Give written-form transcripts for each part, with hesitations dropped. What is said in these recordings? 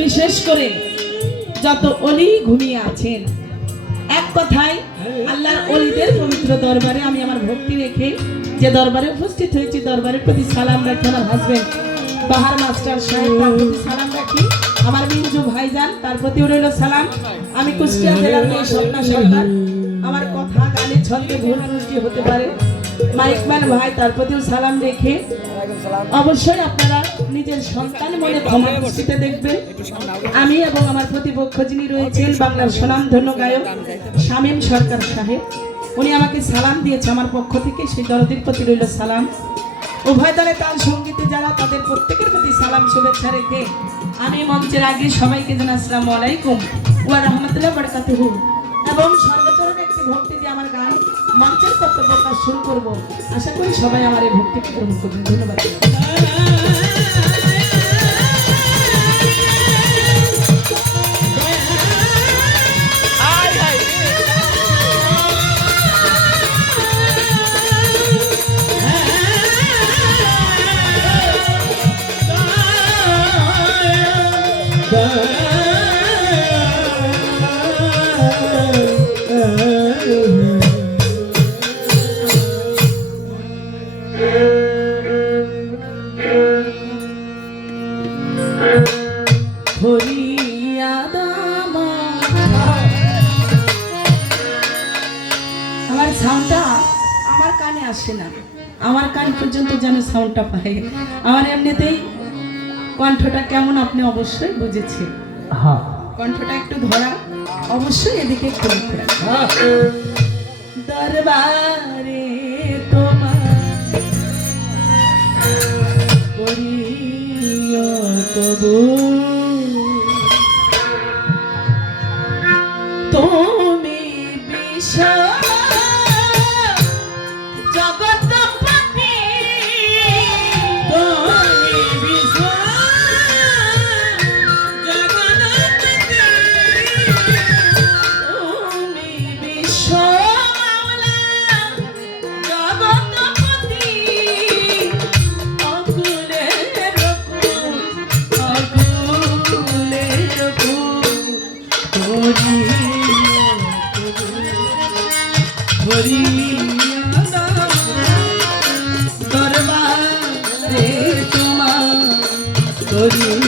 বিশেষ করে যত অলি ঘুমিয়ে আছেন, এক কথায় আল্লাহর অলিদের পবিত্র দরবারে আমি আমার ভক্তি রেখে যে দরবারে উপস্থিত হয়েছি, দরবারের প্রতি সালাম রাখি। আমার হাজবেন্ড বাহার মাস্টার সাহেব, তার প্রতি সালাম রাখি। আমার মিঞ্জু ভাইজান, তার প্রতিও রইল সালাম। আমি কুষ্টিয়া জেলার মেয়ে স্বপ্না সরকার, আমার কথা গানে ছন্দে ভুল ত্রুটি হতে পারে। মাইকম্যান ভাই, তার প্রতিও সালাম রেখে অবশ্যই আপনারা নিজের সন্তান মনে ক্ষমা দৃষ্টিতে দেখবেন। আমি এবং আমার প্রতিপক্ষ যিনি রয়েছেন বাংলার স্বনামধন্য গায়ক শামীম সরকার সাহেব, উনি আমাকে সালাম দিয়েছে আমার পক্ষ থেকে, সেই দরদির প্রতি রইল সালাম। উভয় দলে তাল সঙ্গীতে যারা, তাদের প্রত্যেকের প্রতি সালাম শুভেচ্ছা রেখে আমি মঞ্চের আগে সবাইকে জানাই আসসালামু আলাইকুম ওয়া রাহমাতুল্লাহি ওয়া বারাকাতুহু। এবং সর্বচরণে একটি ভক্তি দিয়ে আমার গান মঞ্চের কর্তব্য কাজ শুরু করব। আশা করি সবাই আমার এই ভক্তি পূরণ করবেন। ধন্যবাদ। আমার সাউন্ডটা আমার কানে আসে না, আমার কান পর্যন্ত যেন সাউন্ডটা পায়। আমার এমনিতেই কণ্ঠটা কেমন আপনি অবশ্যই বুঝেছেন। কণ্ঠটা একটু ধরা, অবশ্যই এদিকে একটু দরবারে তোমার করিও তবু তুমি বিষয় দরবারে তোমার করিও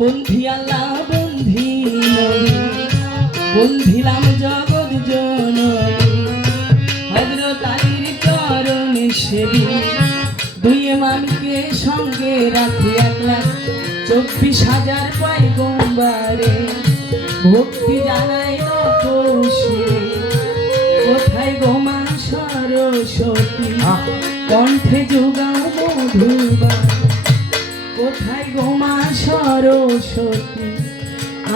বন্ধি আল্লাহ বন্ধি বন্ধিলাম জগৎ জননী হযরত আলীর চরণে সেবি দুই ইমামকে সঙ্গে রাখি 1,24,000 পয়গম্বরে ভক্তি জানাই নত শিরে কোথায় গোমা সরস্বতী কণ্ঠে যোগাও মধুবাণ কোথায় গোমা সরস্বতী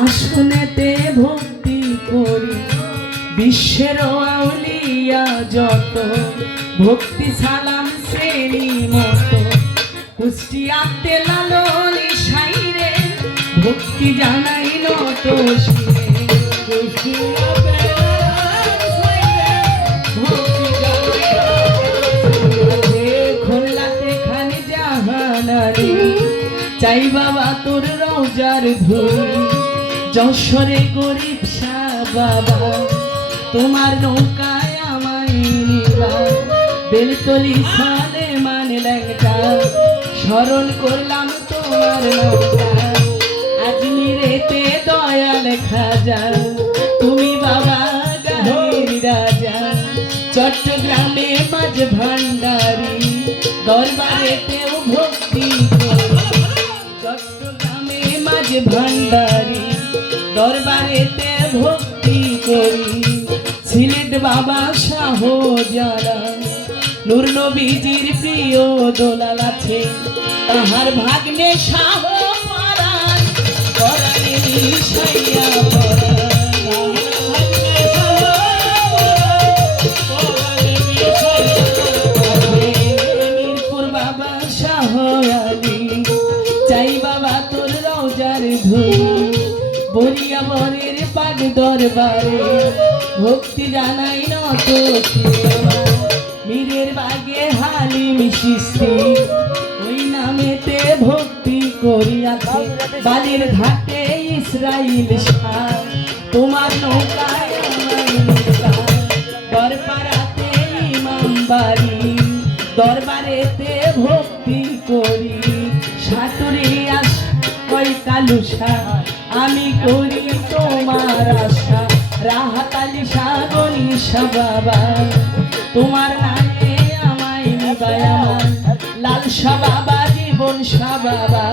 আসনেতে ভক্তি করি বিশ্বের আউলিয়া যত ভক্তি সালাম শ্রেণী মতো কুষ্টিয়াতে লালন সাইরে ভক্তি জানাই নত শিরে কুষ্টিয়াতে ভক্তি জানাই খোলাতে খানি জাহানারি চাই বাবা তোর রওজার ধুই যশোরে গরিব শাহ বাবা তোমার নৌকায় আমায় নিবা বেলতলি সালে মানে ল্যাংটা স্মরণ করলাম তোমার নৌকা আজমিরেতে দয়াল খাজা তুমি বাবা গানের রাজা চট্টগ্রামে মাঝ ভান্ডারি দরবারেতেও ভক্তি চট্টগ্রামে মাঝ ভান্ডারি দরবারেতে ভক্তি করি সিলেট বাবা শাহ জালাল নূর নবীজির প্রিয় দোলাল আছে তাহার ভাগ্নে শাহ পরাণ পরাণে মিশাইয়া মিরপুর বাবা শাহ আলী চাই বাবা তোর রওজার ধুই বলিয়া বরের পাগ দরবারে ভক্তি জানাই নত মীরের বাগে হালিম সৃষ্টি ওই নামেতে ভক্তি করিয়াছে বালির ঘাটে ইসরাইল শাহ তোমার নৌকায় আমার নৌকা দরবারাতে ইমাম বাড়ি দরবারেতে ভক্তি করি সাতুরি আস ওই কালুসা আমি করি তোমার আশা রাহাত আলী শাহ গনিশা বাবা তোমার নামে আমায় নিবায় আমার লাল শাহ বাবা জীবন শাহ বাবা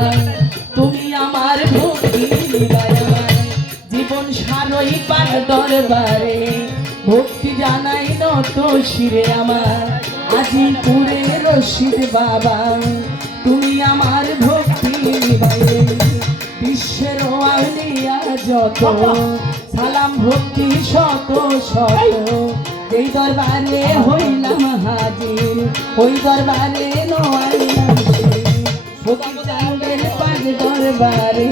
তুমি আমার ভক্তি নিবায় আমার জীবন সারই পাক দরবারে ভক্তি জানাই নত শিরে আমার আজিপুরে রশিদ বাবা তুমি আমার ভক্তি নিবায় বিশ্বের আউলিয়া যত সালাম ভক্তি শত শত এই দরবারে হইলাম হাজির ওই দরবারে নোয়াইলাম ভক্তি চাঁদের পাগ দরবারে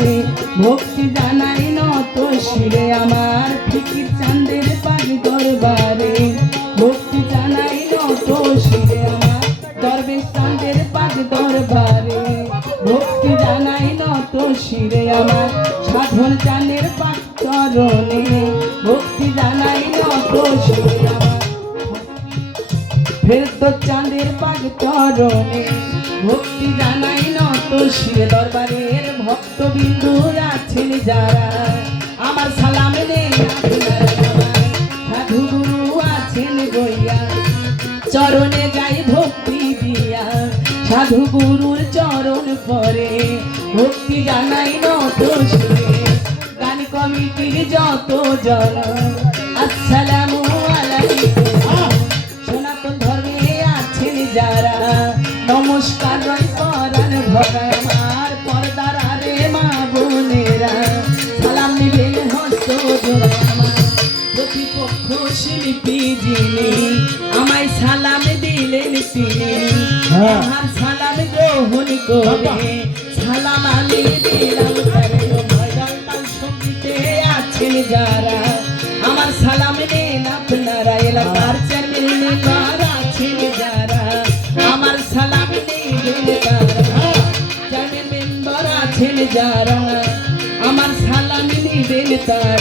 ভক্তি জানাই নত শিরে আমার ফিকির চাঁদের পাগ দরবারে ভক্তি জানাই নত শিরে আমার দরবেশ চাঁদের পাগ দরবারে ভক্তি জানাই নত শিরে আমার সাধন চাঁদের পাগ চরণে ভক্তি জানাই নত শিরে আমার ফেরত চাঁদের পাগ চরণে ভক্তি জানাই নত শিরে দরবারের ভক্তবিন্দু আছেন যারা আমার সালাম নেই সাধু গুরু আছেন গইয়া চরণে যাই ভক্তি দিয়া সাধু গুরুর চরণ পরে ভক্তি জানাই নত শিরে গান কমিটির যত জন আসসালামু আলাইকুম সনাতন ধর্মে আছেন যারা নমস্কার পরাণ ভরা আমার পর্দার আরে মা বোনেরা সালাম নিবেন হস্ত জোড়া আমার প্রতিপক্ষ শিল্পী যিনি আমায় সালাম দিলেন তিনি আমার সালাম গ্রহণ করে সালাম আমি দিলাম সঙ্গীতে আছেন যারা আমার সালাম নেন আপনারা যারা আমার সালামি নিবেন তারা